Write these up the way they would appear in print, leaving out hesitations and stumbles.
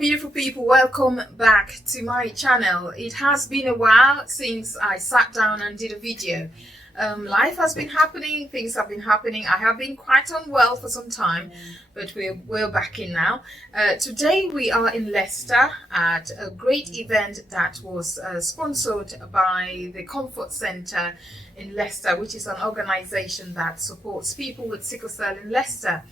beautiful people, welcome back to my channel. It has been a while since I sat down and did a video. Life has been happening, things have been happening. I have been quite unwell for some time, but we're back in now. Today we are in Leicester at a great event that was sponsored by the Comfort Centre in Leicester, which is an organisation that supports people with sickle cell in Leicester.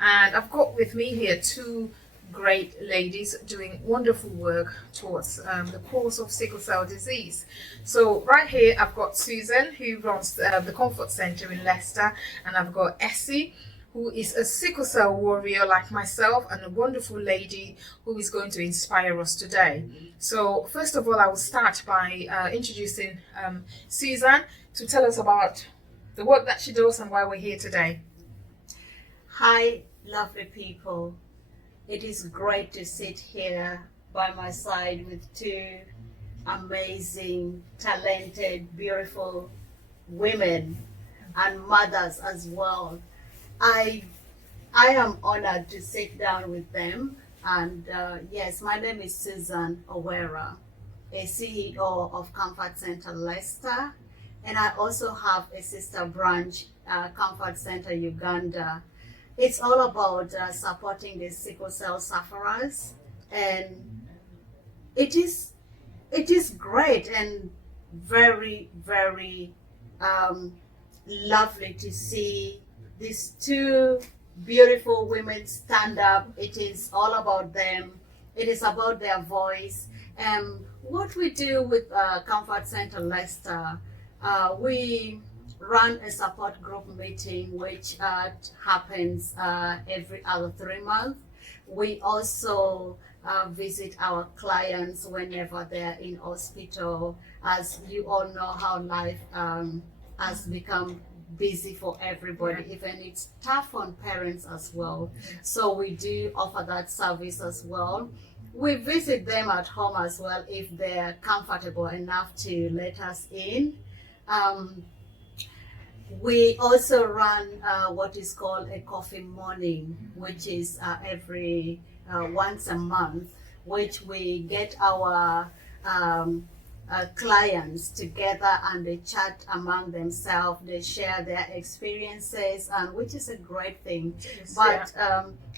And I've got with me here two great ladies doing wonderful work towards the cause of sickle cell disease. So right here I've got Susan, who runs the Comfort Centre in Leicester, and I've got Essie, who is a sickle cell warrior like myself and a wonderful lady who is going to inspire us today. So first of all, I will start by introducing Susan to tell us about the work that she does and why we're here today. Hi, lovely people. It is great to sit here by my side with two amazing, talented, beautiful women and mothers as well. I am honored to sit down with them. And yes, my name is Susan Owera, a CEO of Comfort Centre Leicester. And I also have a sister branch, Comfort Centre Uganda. It's all about supporting the sickle cell sufferers, and it is great and very, very lovely to see these two beautiful women stand up. It is all about them. It is about their voice. What we do with Comfort Centre Leicester, we run a support group meeting which happens every other 3 months. We also visit our clients whenever they're in hospital. As you all know, how life has become busy for everybody, even it's tough on parents as well. So we do offer that service as well. We visit them at home as well if they're comfortable enough to let us in. We also run what is called a coffee morning, which is every once a month, which we get our clients together and they chat among themselves. They share their experiences, and which is a great thing. Yes, but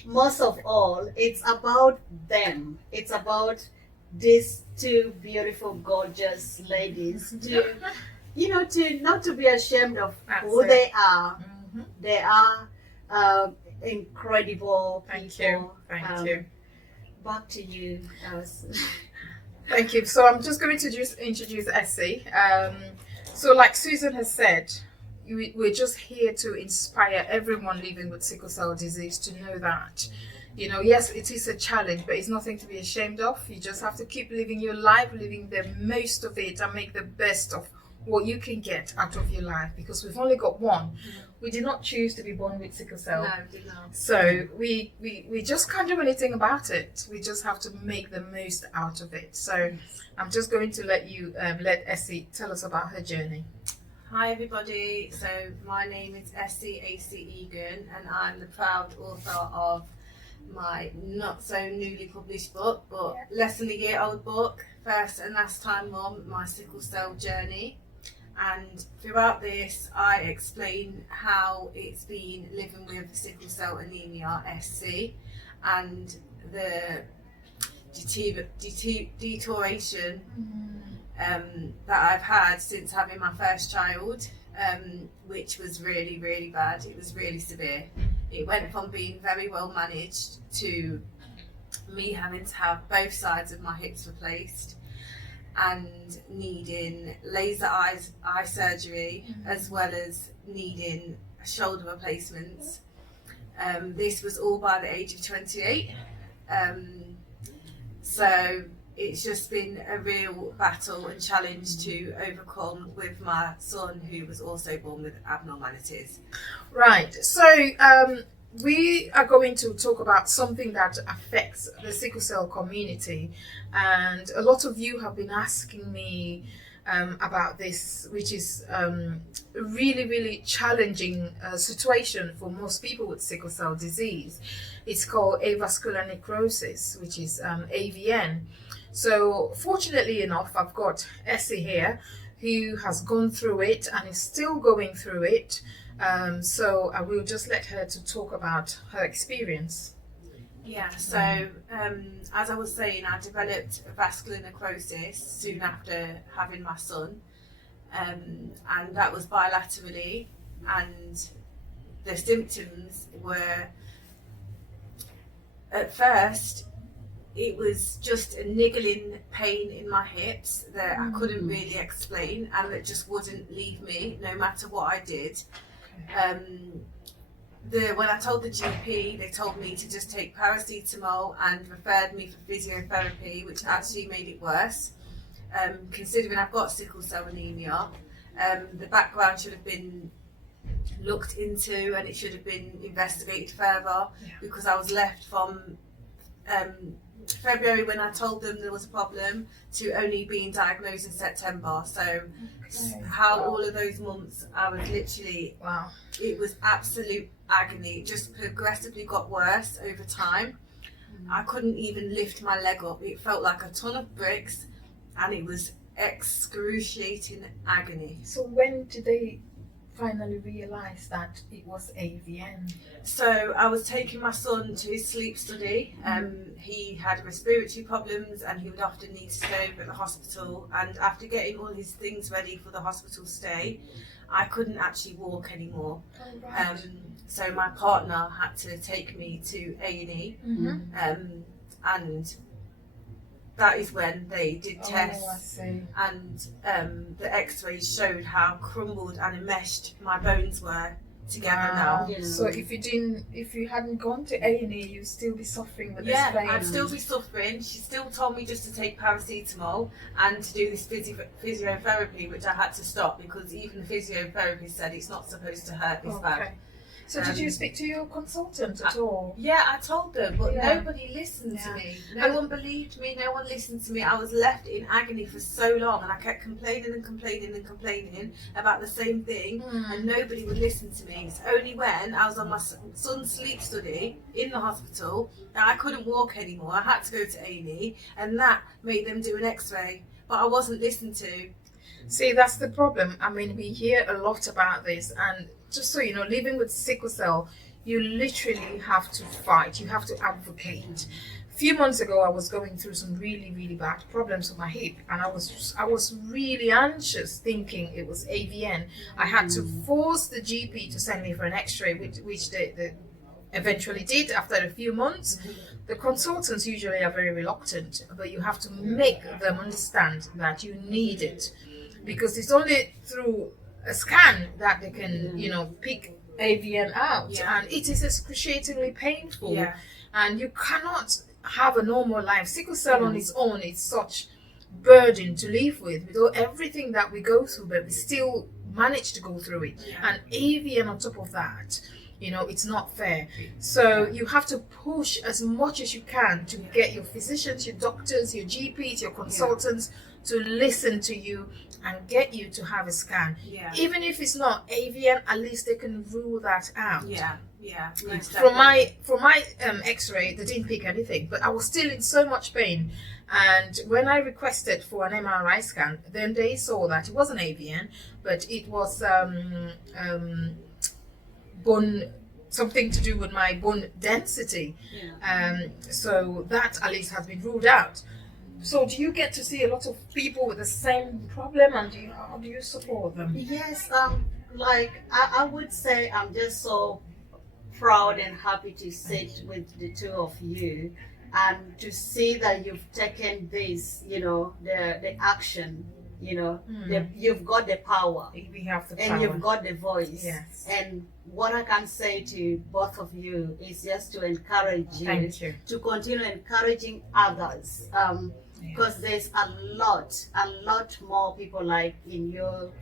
most of all, it's about them. It's about these two beautiful, gorgeous ladies. To not to be ashamed of who they are. Mm-hmm. They are incredible people. Thank you. Back to you, Alison. Thank you. So I'm just going to introduce Essie. So like Susan has said, we're just here to inspire everyone living with sickle cell disease to know that, yes, it is a challenge, but it's nothing to be ashamed of. You just have to keep living your life, living the most of it, and make the best of what you can get out of your life, because we've only got one. We did not choose to be born with sickle cell. No, we did not. So we just can't do anything about it. We just have to make the most out of it. So I'm just going to let Essie tell us about her journey. Hi everybody, so my name is Essie A.C. Egan, and I'm the proud author of my not so newly published book, but less than a year old book, First and Last Time Mom, My Sickle Cell Journey. And throughout this, I explain how it's been living with sickle cell anemia (SC) and the deterioration that I've had since having my first child, which was really, really bad. It was really severe. It went from being very well managed to me having to have both sides of my hips replaced and needing laser eye surgery, as well as needing shoulder replacements. This was all by the age of 28. So it's just been a real battle and challenge to overcome with my son, who was also born with abnormalities. Right, so we are going to talk about something that affects the sickle cell community, and a lot of you have been asking me about this, which is a really challenging situation for most people with sickle cell disease. It's called avascular necrosis, which is AVN. So fortunately enough, I've got Essie here who has gone through it and is still going through it. So I will just let her to talk about her experience. Yeah, so as I was saying, I developed vascular necrosis soon after having my son, and that was bilaterally, and the symptoms were, at first, it was just a niggling pain in my hips that I couldn't really explain, and that just wouldn't leave me no matter what I did. When I told the GP, they told me to just take paracetamol and referred me for physiotherapy, which actually made it worse. Considering I've got sickle cell anemia, the background should have been looked into and it should have been investigated further, because I was left from February, when I told them there was a problem, to only being diagnosed in September. So how all of those months I was literally, it was absolute agony. It just progressively got worse over time. I couldn't even lift my leg up. It felt like a ton of bricks, and it was excruciating agony. So when did they finally realize that it was AVN? So I was taking my son to his sleep study. He had respiratory problems and he would often need to stay over at the hospital, and after getting all his things ready for the hospital stay, I couldn't actually walk anymore. So my partner had to take me to A&E, and that is when they did tests, and the x-rays showed how crumbled and enmeshed my bones were together now. So if you hadn't gone to A&E, you'd still be suffering with this pain. I'd still be suffering. She still told me just to take paracetamol and to do this physiotherapy, which I had to stop because even the physiotherapist said it's not supposed to hurt this bad. So did you speak to your consultant at all? Yeah, I told them, but nobody listened to me. No one believed me, no one listened to me. I was left in agony for so long, and I kept complaining about the same thing, and nobody would listen to me. It's only when I was on my son's sleep study in the hospital that I couldn't walk anymore. I had to go to A&E, and that made them do an x-ray, but I wasn't listened to. See, that's the problem. I mean, we hear a lot about this, and just so you know, living with sickle cell, you literally have to fight. You have to advocate. A few months ago, I was going through some really bad problems with my hip, and I was really anxious, thinking it was AVN. I had to force the GP to send me for an X-ray, which they eventually did after a few months. The consultants usually are very reluctant, but you have to make them understand that you need it, because it's only through a scan that they can, pick AVN out, and it is excruciatingly painful, and you cannot have a normal life. Sickle cell on its own is such burden to live with all everything that we go through, but we still manage to go through it, and AVN on top of that. It's not fair. So you have to push as much as you can to get your physicians, your doctors, your GPs, your consultants to listen to you and get you to have a scan. Even if it's not AVN, at least they can rule that out. From my X-ray, they didn't pick anything, but I was still in so much pain. And when I requested for an MRI scan, then they saw that it wasn't AVN, but it was bone, something to do with my bone density. So that at least has been ruled out. So do you get to see a lot of people with the same problem, and how do you support them? Yes, I would say I'm just so proud and happy to sit with the two of you and to see that you've taken this, the action, you've got the power. We have the power. And you've got the voice. Yes. And what I can say to both of you is just to encourage you to continue encouraging others. Because there's a lot more people like in your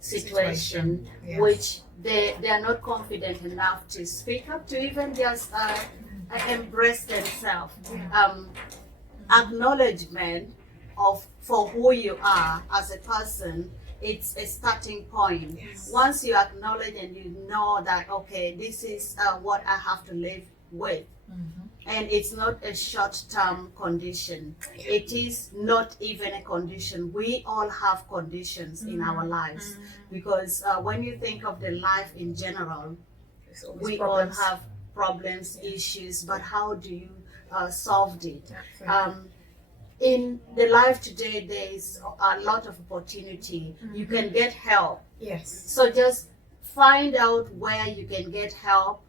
situation. Which they are not confident enough to speak up, to even just embrace themselves. Acknowledgement of for who you are as a person. It's a starting point. Yes. Once you acknowledge and you know that, okay, this is what I have to live with, and it's not a short-term condition. It is not even a condition. We all have conditions in our lives, because when you think of the life in general, There's always we problems. all have problems, issues, but how do you solve it? Absolutely. In the life today, there is a lot of opportunity. You can get help. Yes. So just find out where you can get help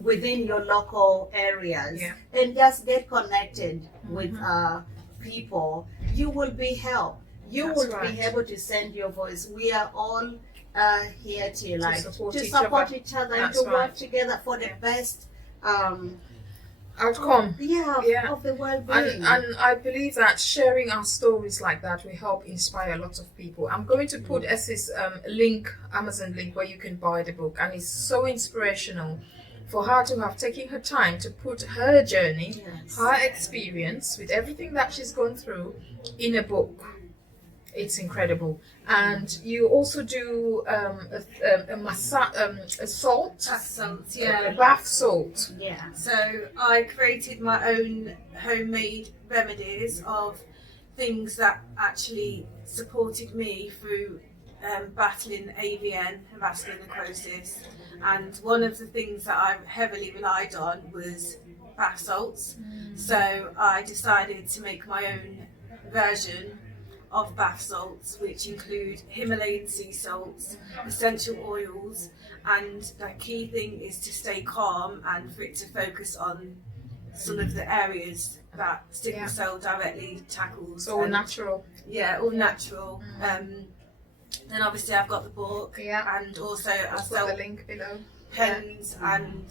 within your local areas, Yeah. and just get connected with people. You will be helped. You That's will right. be able to send your voice. We are all here to support to each support other. each other and That's to work right. together for the best Outcome. Yeah. of the well-being. And I believe that sharing our stories like that will help inspire lots of people. I'm going to put Essie's link, Amazon link, where you can buy the book, and it's so inspirational for her to have taken her time to put her journey, Yes. her experience with everything that she's gone through in a book. It's incredible. And you also do a salt, Bath salts, a bath salt. Yeah. So I created my own homemade remedies of things that actually supported me through battling AVN and vascular necrosis. And one of the things that I heavily relied on was bath salts. So I decided to make my own version of bath salts, which include Himalayan sea salts, essential oils, and the key thing is to stay calm and for it to focus on some of the areas that sickle cell directly tackles. It's all And- natural. Yeah, all natural. Then obviously I've got the book, Yeah. and also I I'll put sell the link below. pens and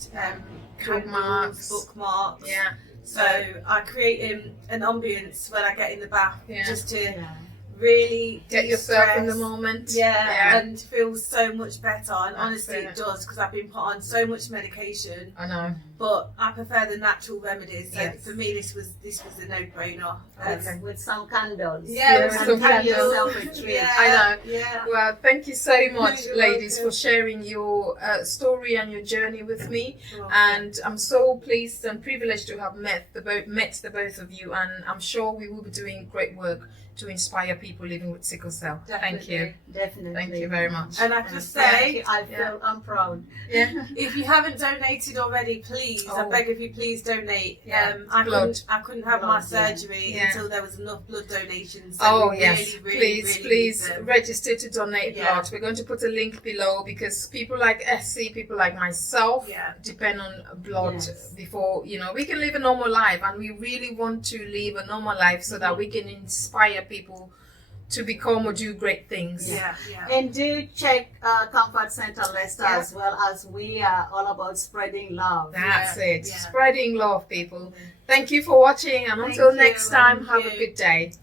Bookmarks. bookmarks. Yeah. So I create an ambience when I get in the bath, Yeah. just to Yeah. really Get yourself in the de-stress. moment. Yeah, and feel so much better. And That's honestly, it. it does, because I've been put on so much medication. I know. But I prefer the natural remedies. So Yes. for me, this was a no-brainer. Okay. With some candles. Yeah, with and some give candles. yourself a treat. Yeah, I know. Yeah. Well, thank you so much, You're ladies, welcome. for sharing your story and your journey with me. Sure. And I'm so pleased and privileged to have met the both of you. And I'm sure we will be doing great work to inspire people living with sickle cell. Thank you. Definitely. Thank you very much. And I just Thank say, you. I'm proud. Yeah. if you haven't donated already, please, I Oh. beg of you, please donate. Yeah, I couldn't have my Blood, yeah. surgery Yeah. until there was enough blood donations. So Oh we yes, really please need them. register to donate Yeah. blood. We're going to put a link below because people like Essie, people like myself, Yeah. depend on blood Yes. before we can live a normal life, and we really want to live a normal life so that we can inspire people to become or do great things. Yeah, yeah. And do check Comfort Centre Leicester Yeah. as well, as we are all about spreading love. That's Yeah, it. yeah. Spreading love, people. Thank you for watching, and until Thank you, next time, thank have a you. good day.